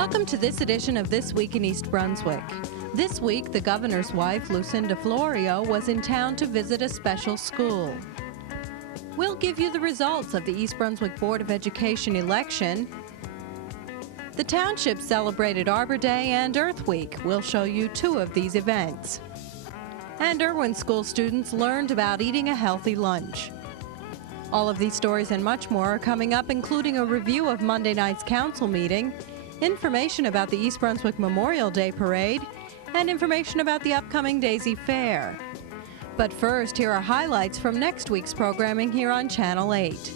Welcome to this edition of This Week in East Brunswick. This week, the governor's wife, Lucinda Florio, was in town to visit a special school. We'll give you the results of the East Brunswick Board of Education election. The township celebrated Arbor Day and Earth Week. We'll show you two of these events. And Irwin school students learned about eating a healthy lunch. All of these stories and much more are coming up, including a review of Monday night's council meeting, information about the East Brunswick Memorial Day Parade, and information about the upcoming Daisy Fair. But first, here are highlights from next week's programming here on Channel 8.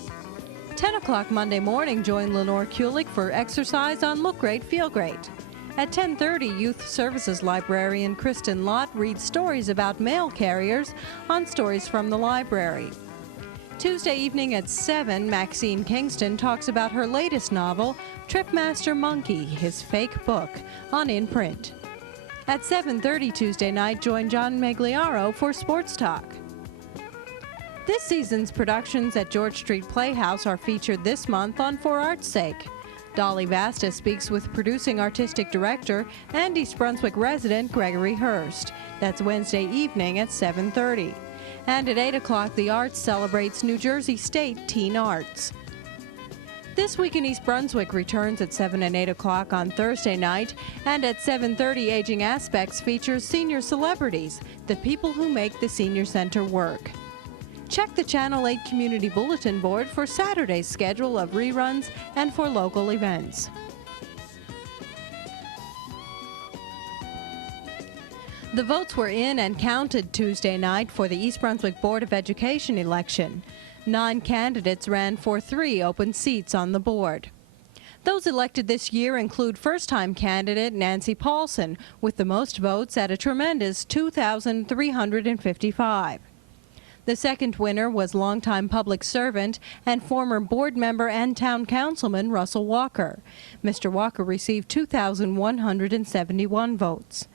10 o'clock Monday morning, join Lenore Kulik for exercise on Look Great, Feel Great. At 10:30, Youth Services librarian Kristen Lott reads stories about mail carriers on Stories from the Library. Tuesday evening at 7, Maxine Kingston talks about her latest novel, Tripmaster Monkey, his fake book, on In Print. At 7:30 Tuesday night, join John Magliaro for Sports Talk. This season's productions at George Street Playhouse are featured this month on For Art's Sake. Dolly Vasta speaks with producing artistic director and East Brunswick resident Gregory Hurst. That's Wednesday evening at 7:30. And at 8 o'clock, the Arts celebrates New Jersey State Teen Arts. This Week in East Brunswick returns at 7 and 8 o'clock on Thursday night, and at 7:30, Aging Aspects features senior celebrities, the people who make the senior center work. Check the Channel 8 Community Bulletin Board for Saturday's schedule of reruns and for local events. The votes were in and counted Tuesday night for the East Brunswick Board of Education election. 9 candidates ran for 3 open seats on the board. Those elected this year include first-time candidate Nancy Paulson, with the most votes at a tremendous 2,355. The second winner was longtime public servant and former board member and town councilman Russell Walker. Mr. Walker received 2,171 votes.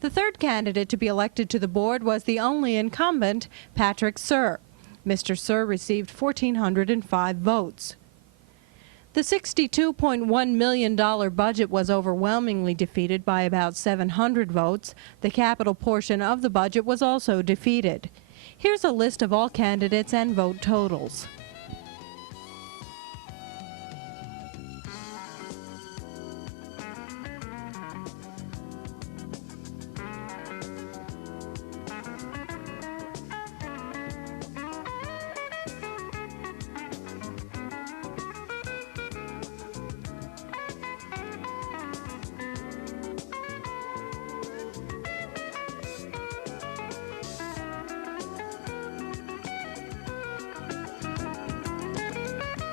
The third candidate to be elected to the board was the only incumbent, Patrick Sir. Mr. Sir received 1,405 votes. The $62.1 million budget was overwhelmingly defeated by about 700 votes. The capital portion of the budget was also defeated. Here's a list of all candidates and vote totals.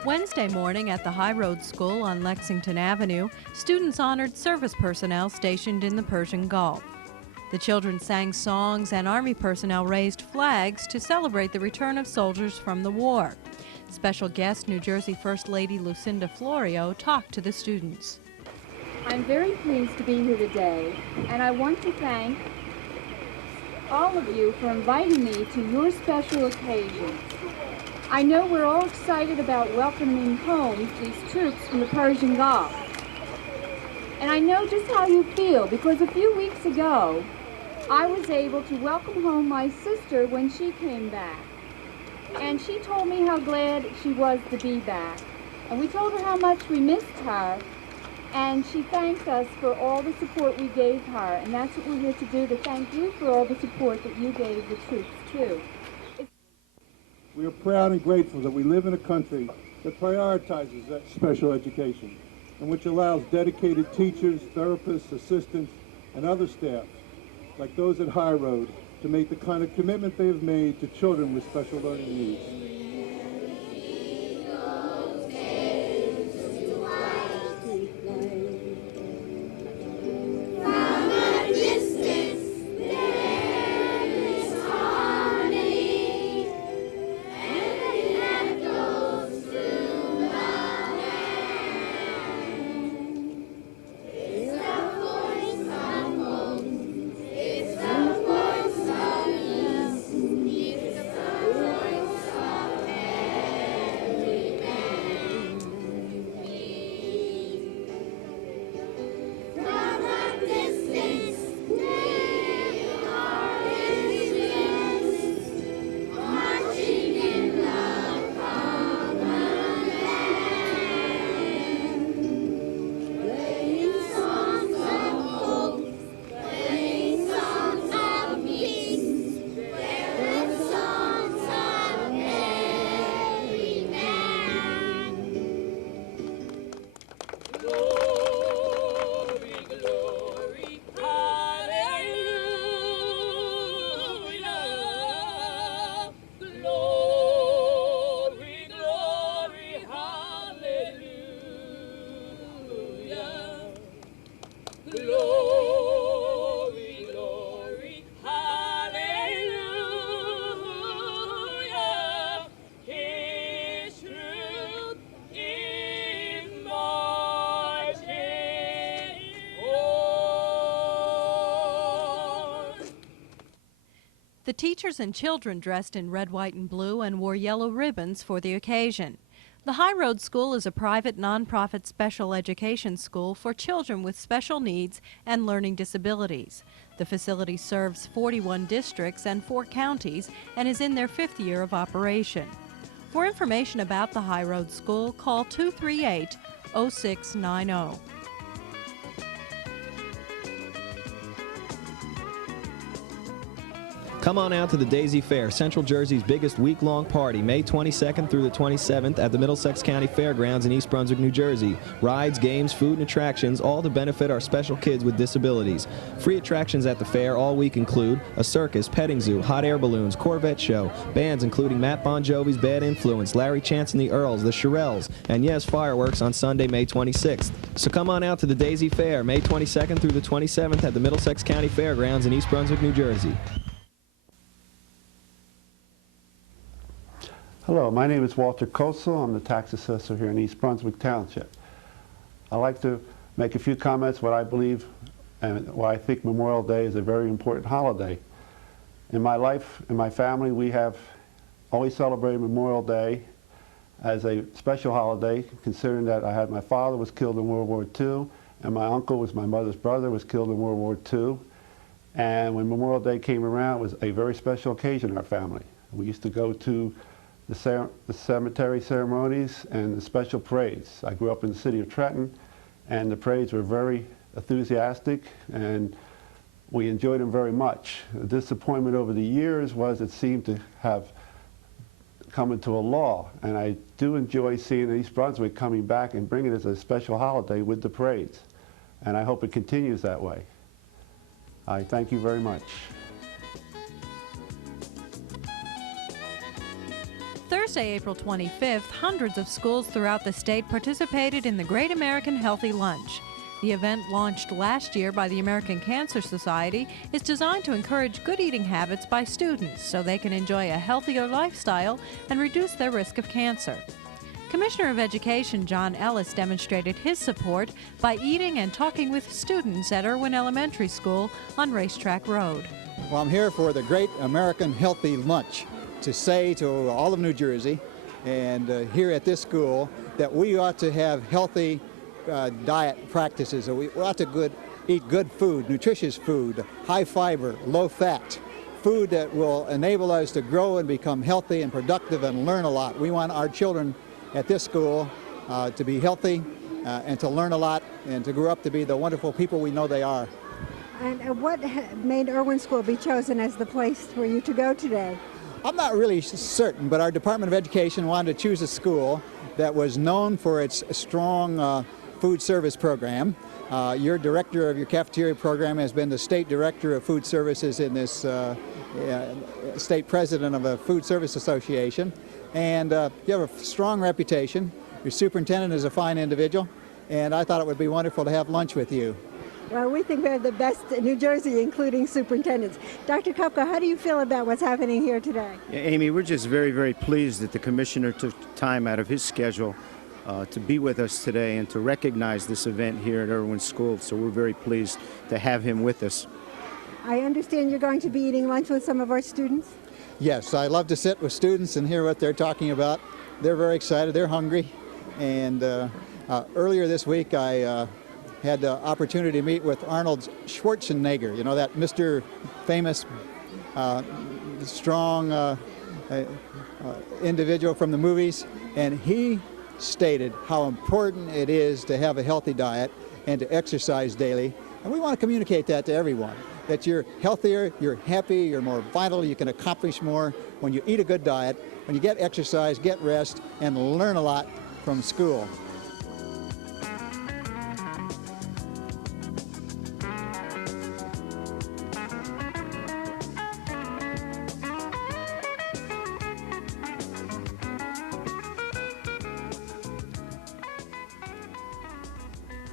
Wednesday morning at the High Road School on Lexington Avenue, students honored service personnel stationed in the Persian Gulf. The children sang songs and Army personnel raised flags to celebrate the return of soldiers from the war. Special guest New Jersey First Lady Lucinda Florio talked to the students. I'm very pleased to be here today, and I want to thank all of you for inviting me to your special occasion. I know we're all excited about welcoming home these troops from the Persian Gulf. And I know just how you feel, because a few weeks ago, I was able to welcome home my sister when she came back. And she told me how glad she was to be back. And we told her how much we missed her, and she thanked us for all the support we gave her. And that's what we're here to do, to thank you for all the support that you gave the troops, too. We are proud and grateful that we live in a country that prioritizes that special education and which allows dedicated teachers, therapists, assistants, and other staff, like those at High Road, to make the kind of commitment they have made to children with special learning needs. The teachers and children dressed in red, white, and blue and wore yellow ribbons for the occasion. The High Road School is a private, nonprofit special education school for children with special needs and learning disabilities. The facility serves 41 districts and 4 counties and is in their 5th year of operation. For information about the High Road School, call 238-0690. Come on out to the Daisy Fair, Central Jersey's biggest week-long party, May 22nd through the 27th at the Middlesex County Fairgrounds in East Brunswick, New Jersey. Rides, games, food, and attractions, all to benefit our special kids with disabilities. Free attractions at the fair all week include a circus, petting zoo, hot air balloons, Corvette show, bands including Matt Bon Jovi's Bad Influence, Larry Chance and the Earls, the Shirelles, and yes, fireworks on Sunday, May 26th. So come on out to the Daisy Fair, May 22nd through the 27th at the Middlesex County Fairgrounds in East Brunswick, New Jersey. Hello, my name is Walter Kosul. I'm the tax assessor here in East Brunswick Township. I'd like to make a few comments what I believe and why I think Memorial Day is a very important holiday. In my life and my family, we have always celebrated Memorial Day as a special holiday, considering that my father was killed in World War II, and my uncle was my mother's brother, was killed in World War II. And when Memorial Day came around, it was a very special occasion in our family. We used to go to the cemetery ceremonies and the special parades. I grew up in the city of Trenton, and the parades were very enthusiastic, and we enjoyed them very much. The disappointment over the years was it seemed to have come into a law, and I do enjoy seeing East Brunswick coming back and bringing it as a special holiday with the parades, and I hope it continues that way. I thank you very much. Thursday, April 25th, hundreds of schools throughout the state participated in the Great American Healthy Lunch. The event, launched last year by the American Cancer Society, is designed to encourage good eating habits by students so they can enjoy a healthier lifestyle and reduce their risk of cancer. Commissioner of Education John Ellis demonstrated his support by eating and talking with students at Irwin Elementary School on Racetrack Road. Well, I'm here for the Great American Healthy Lunch to say to all of New Jersey and here at this school that we ought to have healthy diet practices. We ought to eat good food, nutritious food, high fiber, low fat, food that will enable us to grow and become healthy and productive and learn a lot. We want our children at this school to be healthy and to learn a lot and to grow up to be the wonderful people we know they are. And what made Irwin School be chosen as the place for you to go today? I'm not really certain, but our Department of Education wanted to choose a school that was known for its strong food service program. Your director of your cafeteria program has been the state director of food services in this state president of a food service association. And you have a strong reputation. Your superintendent is a fine individual, and I thought it would be wonderful to have lunch with you. Well, we think we're the best in New Jersey, including superintendents. Dr. Kopko, how do you feel about what's happening here today? Yeah, Amy, we're just very, very pleased that the commissioner took time out of his schedule to be with us today and to recognize this event here at Irwin School. So we're very pleased to have him with us. I understand you're going to be eating lunch with some of our students? Yes, I love to sit with students and hear what they're talking about. They're very excited. They're hungry. And earlier this week, I had the opportunity to meet with Arnold Schwarzenegger, you know, that Mr. Famous, strong individual from the movies, and he stated how important it is to have a healthy diet and to exercise daily. And we want to communicate that to everyone, that you're healthier, you're happy, you're more vital, you can accomplish more when you eat a good diet, when you get exercise, get rest, and learn a lot from school.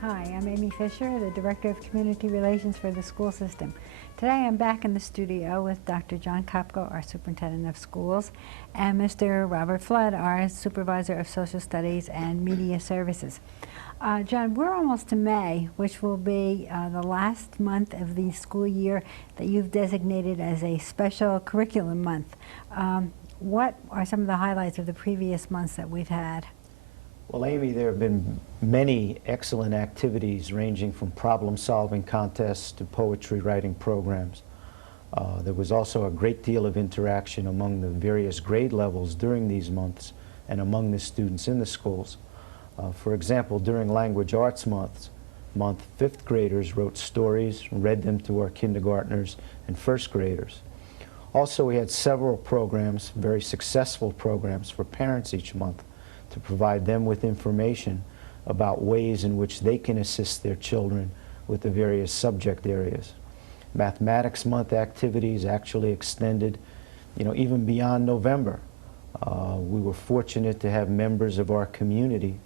Hi, I'm Amy Fisher, the Director of Community Relations for the school system. Today I'm back in the studio with Dr. John Kopko, our Superintendent of Schools, and Mr. Robert Flood, our Supervisor of Social Studies and Media Services. John, we're almost to May, which will be the last month of the school year that you've designated as a special curriculum month. What are some of the highlights of the previous months that we've had? Well, Amy, there have been many excellent activities ranging from problem-solving contests to poetry writing programs. There was also a great deal of interaction among the various grade levels during these months and among the students in the schools. For example, during Language Arts Month, fifth graders wrote stories and read them to our kindergartners and first graders. Also, we had several programs, very successful programs for parents each month, to provide them with information about ways in which they can assist their children with the various subject areas. Mathematics Month activities actually extended, even beyond November. We were fortunate to have members of our community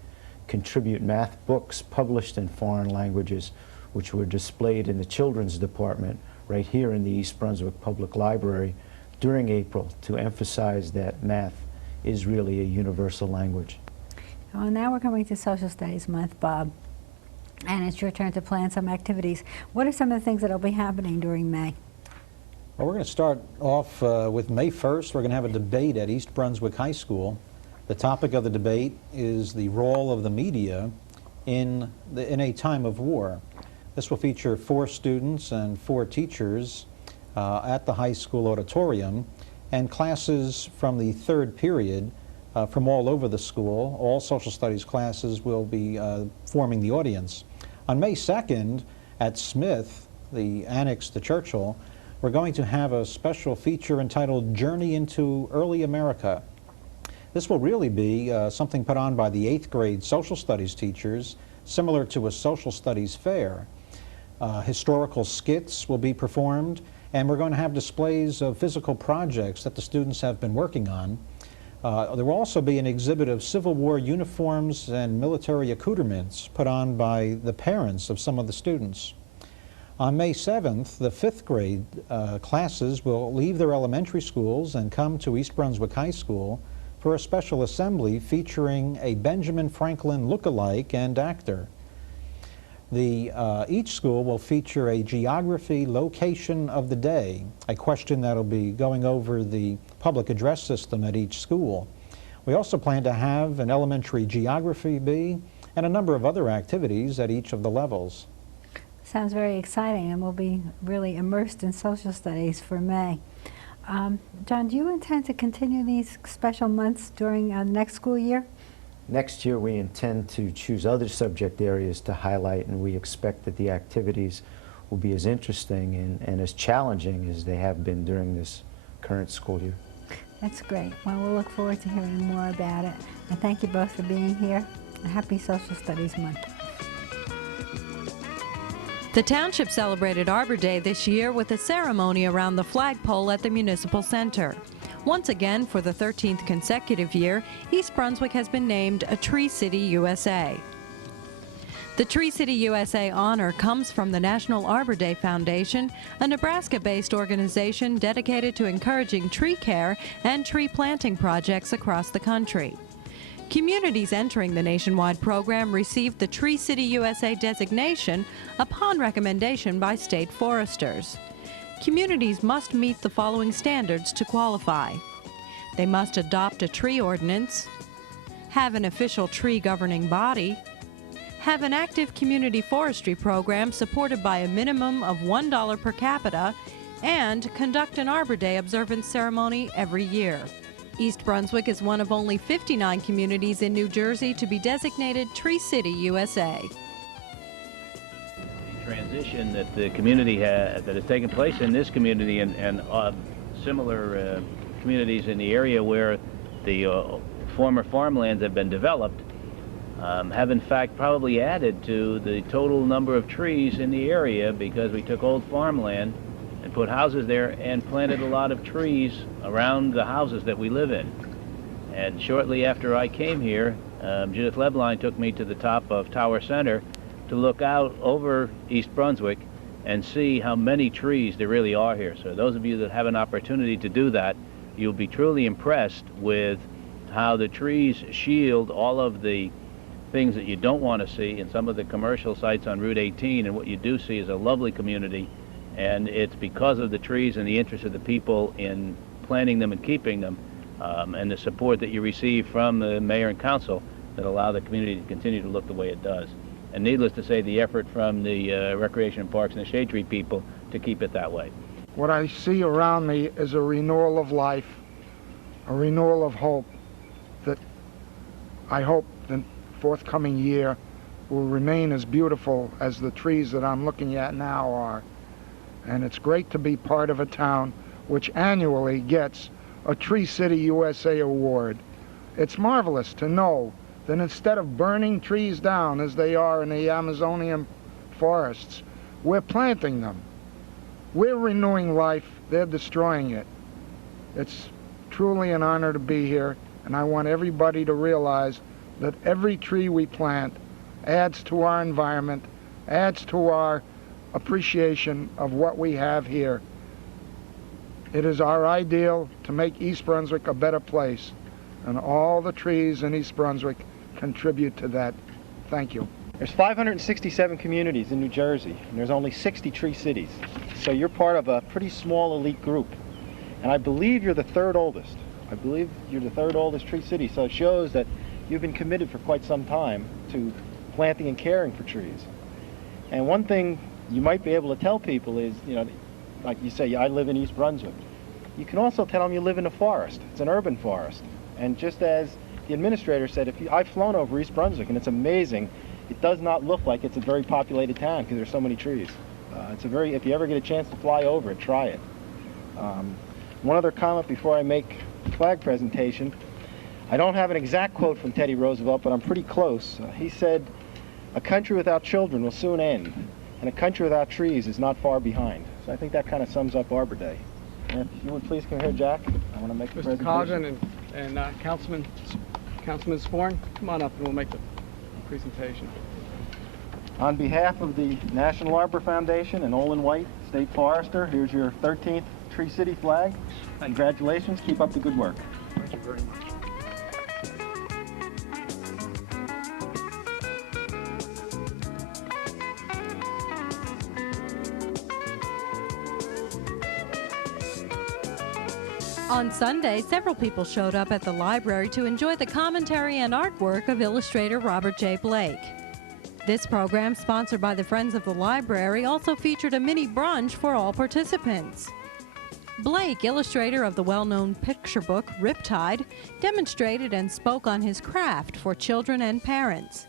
contribute math books published in foreign languages, which were displayed in the children's department right here in the East Brunswick Public Library during April to emphasize that math is really a universal language. Well, now we're coming to Social Studies Month, Bob, and it's your turn to plan some activities. What are some of the things that will be happening during May? Well, we're going to start off with May 1st. We're going to have a debate at East Brunswick High School. The topic of the debate is the role of the media in a time of war. This will feature 4 students and 4 teachers at the high school auditorium, and classes from the 3rd period from all over the school. All social studies classes will be forming the audience. On May 2nd at Smith, the annex to Churchill, we're going to have a special feature entitled Journey into Early America. This will really be something put on by the 8th grade social studies teachers, similar to a social studies fair. Historical skits will be performed, and we're going to have displays of physical projects that the students have been working on. There will also be an exhibit of Civil War uniforms and military accoutrements put on by the parents of some of the students. On May 7th, the 5th grade classes will leave their elementary schools and come to East Brunswick High School for a special assembly featuring a Benjamin Franklin look-alike and actor. Each school will feature a geography location of the day, a question that will be going over the public address system at each school. We also plan to have an elementary geography bee and a number of other activities at each of the levels. Sounds very exciting, and we'll be really immersed in social studies for May. John, do you intend to continue these special months during the next school year? Next year we intend to choose other subject areas to highlight, and we expect that the activities will be as interesting and as challenging as they have been during this current school year. That's great. Well, we'll look forward to hearing more about it. And thank you both for being here. Happy Social Studies Month. The township celebrated Arbor Day this year with a ceremony around the flagpole at the Municipal Center. Once again, for the 13th consecutive year, East Brunswick has been named a Tree City USA. The Tree City USA honor comes from the National Arbor Day Foundation, a Nebraska-based organization dedicated to encouraging tree care and tree planting projects across the country. Communities entering the nationwide program received the Tree City USA designation upon recommendation by state foresters. Communities must meet the following standards to qualify. They must adopt a tree ordinance, have an official tree governing body, have an active community forestry program supported by a minimum of $1 per capita, and conduct an Arbor Day observance ceremony every year. East Brunswick is one of only 59 communities in New Jersey to be designated Tree City USA. Transition that the community that has taken place in this community and similar communities in the area where the former farmlands have been developed have in fact probably added to the total number of trees in the area, because we took old farmland and put houses there and planted a lot of trees around the houses that we live in. And shortly after I came here, Judith Leblein took me to the top of Tower Center to look out over East Brunswick and see how many trees there really are here. So those of you that have an opportunity to do that, you'll be truly impressed with how the trees shield all of the things that you don't want to see in some of the commercial sites on Route 18, and what you do see is a lovely community, and it's because of the trees and the interest of the people in planting them and keeping them, and the support that you receive from the mayor and council that allow the community to continue to look the way it does. And needless to say, the effort from the Recreation and Parks and the Shade Tree people to keep it that way. What I see around me is a renewal of life, a renewal of hope that I hope the forthcoming year will remain as beautiful as the trees that I'm looking at now are. And it's great to be part of a town which annually gets a Tree City USA award. It's marvelous to know that instead of burning trees down as they are in the Amazonian forests, we're planting them. We're renewing life, they're destroying it. It's truly an honor to be here, and I want everybody to realize that every tree we plant adds to our environment, adds to our appreciation of what we have here. It is our ideal to make East Brunswick a better place, and all the trees in East Brunswick contribute to that. Thank you. There's 567 communities in New Jersey, and there's only 60 tree cities. So you're part of a pretty small elite group. And I believe you're the third oldest. I believe you're the third oldest tree city, so it shows that you've been committed for quite some time to planting and caring for trees. And one thing you might be able to tell people is, you know, like you say, I live in East Brunswick. You can also tell them you live in a forest. It's an urban forest. And just as the administrator said, I've flown over East Brunswick, and it's amazing. It does not look like it's a very populated town because there's so many trees. If you ever get a chance to fly over it, try it. One other comment before I make the flag presentation. I don't have an exact quote from Teddy Roosevelt, but I'm pretty close. He said, "A country without children will soon end, and a country without trees is not far behind." So I think that kind of sums up Arbor Day. And if you would please come here, Jack. I want to make the presentation. Mr. Coggin and Councilman Sporn, come on up and we'll make the presentation. On behalf of the National Arbor Foundation and Olin White, State Forester, here's your 13th Tree City flag. Congratulations. Keep up the good work. Thank you very much. On Sunday, several people showed up at the library to enjoy the commentary and artwork of illustrator Robert J. Blake. This program, sponsored by the Friends of the Library, also featured a mini brunch for all participants. Blake, illustrator of the well-known picture book Riptide, demonstrated and spoke on his craft for children and parents.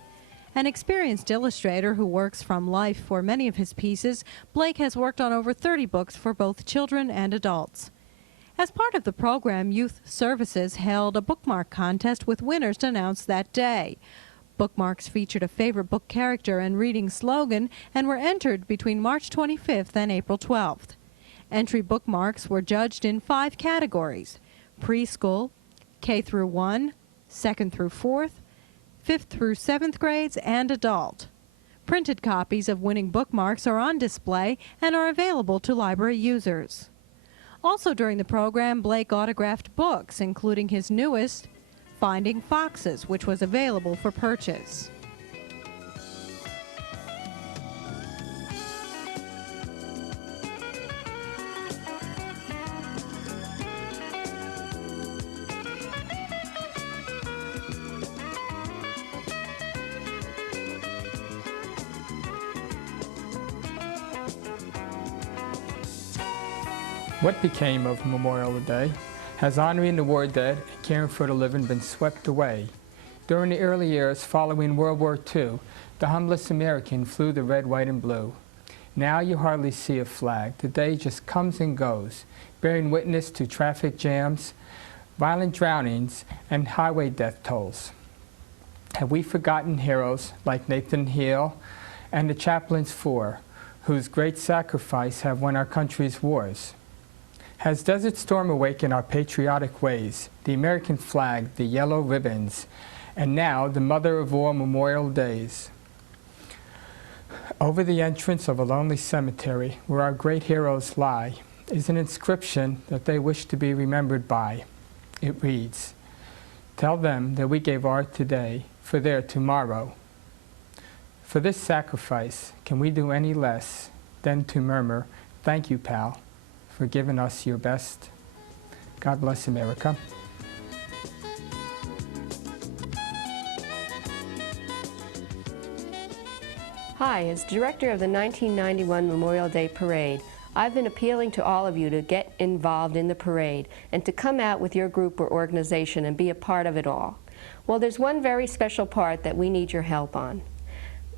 An experienced illustrator who works from life for many of his pieces, Blake has worked on over 30 books for both children and adults. As part of the program, Youth Services held a bookmark contest with winners announced that day. Bookmarks featured a favorite book character and reading slogan and were entered between March 25th and April 12th. Entry bookmarks were judged in 5 categories: preschool, K through 1, 2nd through 4th, 5th through 7th grades, and adult. Printed copies of winning bookmarks are on display and are available to library users. Also during the program, Blake autographed books, including his newest, Finding Foxes, which was available for purchase. What became of Memorial Day? Has honoring the war dead and caring for the living been swept away? During the early years following World War II, the humblest American flew the red, white, and blue. Now you hardly see a flag. The day just comes and goes, bearing witness to traffic jams, violent drownings, and highway death tolls. Have we forgotten heroes like Nathan Hale and the Chaplains 4, whose great sacrifice have won our country's wars? Has Desert Storm awakened our patriotic ways, the American flag, the yellow ribbons, and now the mother of all Memorial Days? Over the entrance of a lonely cemetery where our great heroes lie is an inscription that they wish to be remembered by. It reads, "Tell them that we gave our today for their tomorrow." For this sacrifice, can we do any less than to murmur, "Thank you, pal, for giving us your best." God bless America. Hi, as director of the 1991 Memorial Day Parade, I've been appealing to all of you to get involved in the parade and to come out with your group or organization and be a part of it all. Well, there's one very special part that we need your help on.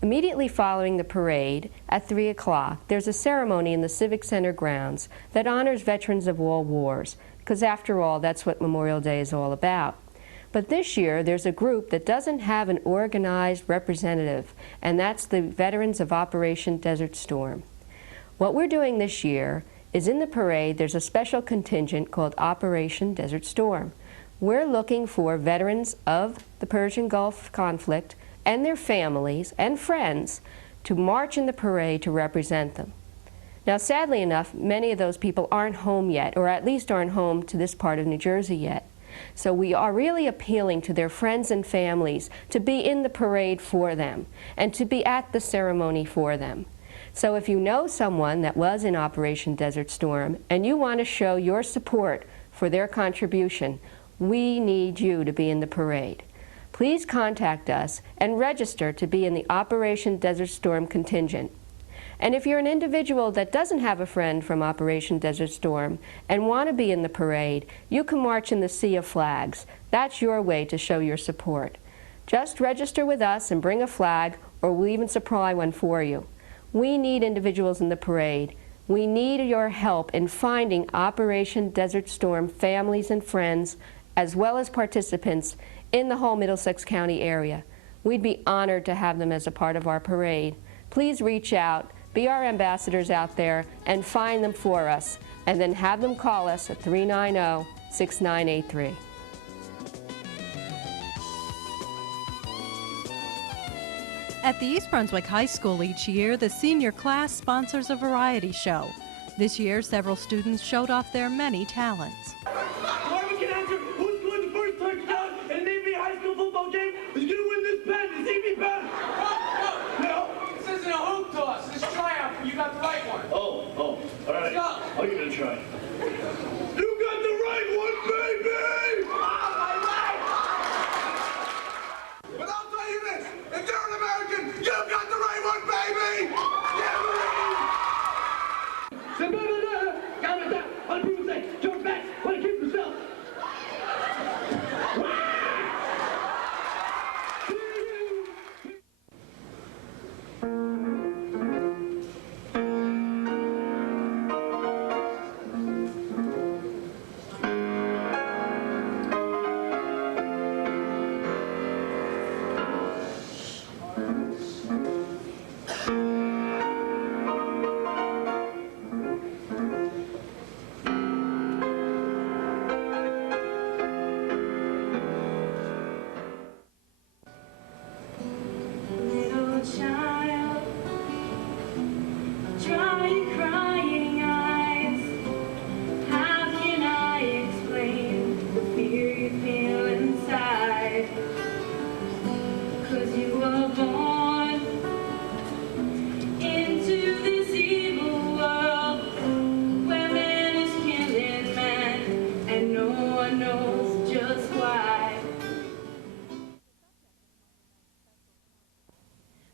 Immediately following the parade, at 3 o'clock, there's a ceremony in the Civic Center grounds that honors veterans of all wars, because after all, that's what Memorial Day is all about. But this year, there's a group that doesn't have an organized representative, and that's the veterans of Operation Desert Storm. What we're doing this year is in the parade, there's a special contingent called Operation Desert Storm. We're looking for veterans of the Persian Gulf conflict and their families and friends to march in the parade to represent them. Now, sadly enough, many of those people aren't home yet, or at least aren't home to this part of New Jersey yet. So we are really appealing to their friends and families to be in the parade for them and to be at the ceremony for them. So if you know someone that was in Operation Desert Storm and you want to show your support for their contribution, we need you to be in the parade. Please contact us and register to be in the Operation Desert Storm contingent. And if you're an individual that doesn't have a friend from Operation Desert Storm and want to be in the parade, you can march in the sea of flags. That's your way to show your support. Just register with us and bring a flag, or we'll even supply one for you. We need individuals in the parade. We need your help in finding Operation Desert Storm families and friends, as well as participants in the whole Middlesex County area. We'd be honored to have them as a part of our parade. Please reach out. Be our ambassadors out there and find them for us, and then have them call us at 390-6983. At the East Brunswick High School each year, the senior class sponsors a variety show. This year, several students showed off their many talents. Whoever can answer who scored the first touchdown in an AV high school football game is going to win this pen, this AV pen. No. This isn't a hoop toss. This is tryout. You got the right one. Oh, all right. Let's go. I'll give it a try. You got the right one, baby! But I'll tell you this, if you're an American, you got the right one, baby! Other people say, jump back, want to keep yourself.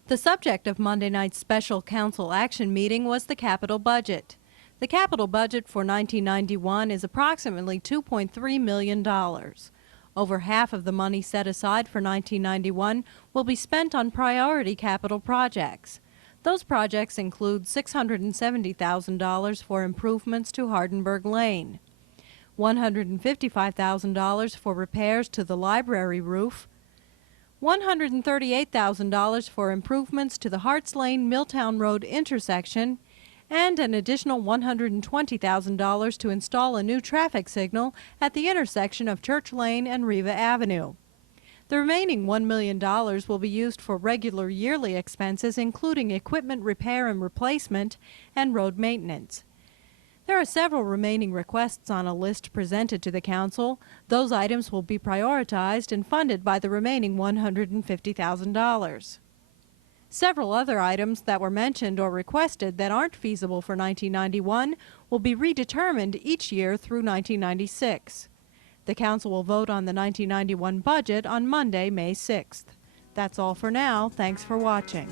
The subject of Monday night's special council action meeting was the capital budget. The capital budget for 1991 is approximately $2.3 million. Over half of the money set aside for 1991 will be spent on priority capital projects. Those projects include $670,000 for improvements to Hardenberg Lane, $155,000 for repairs to the library roof, $138,000 for improvements to the Harts Lane Milltown Road intersection, and an additional $120,000 to install a new traffic signal at the intersection of Church Lane and Riva Avenue. The remaining $1 million will be used for regular yearly expenses, including equipment repair and replacement and road maintenance. There are several remaining requests on a list presented to the Council. Those items will be prioritized and funded by the remaining $150,000. Several other items that were mentioned or requested that aren't feasible for 1991 will be redetermined each year through 1996. The Council will vote on the 1991 budget on Monday, May 6th. That's all for now. Thanks for watching.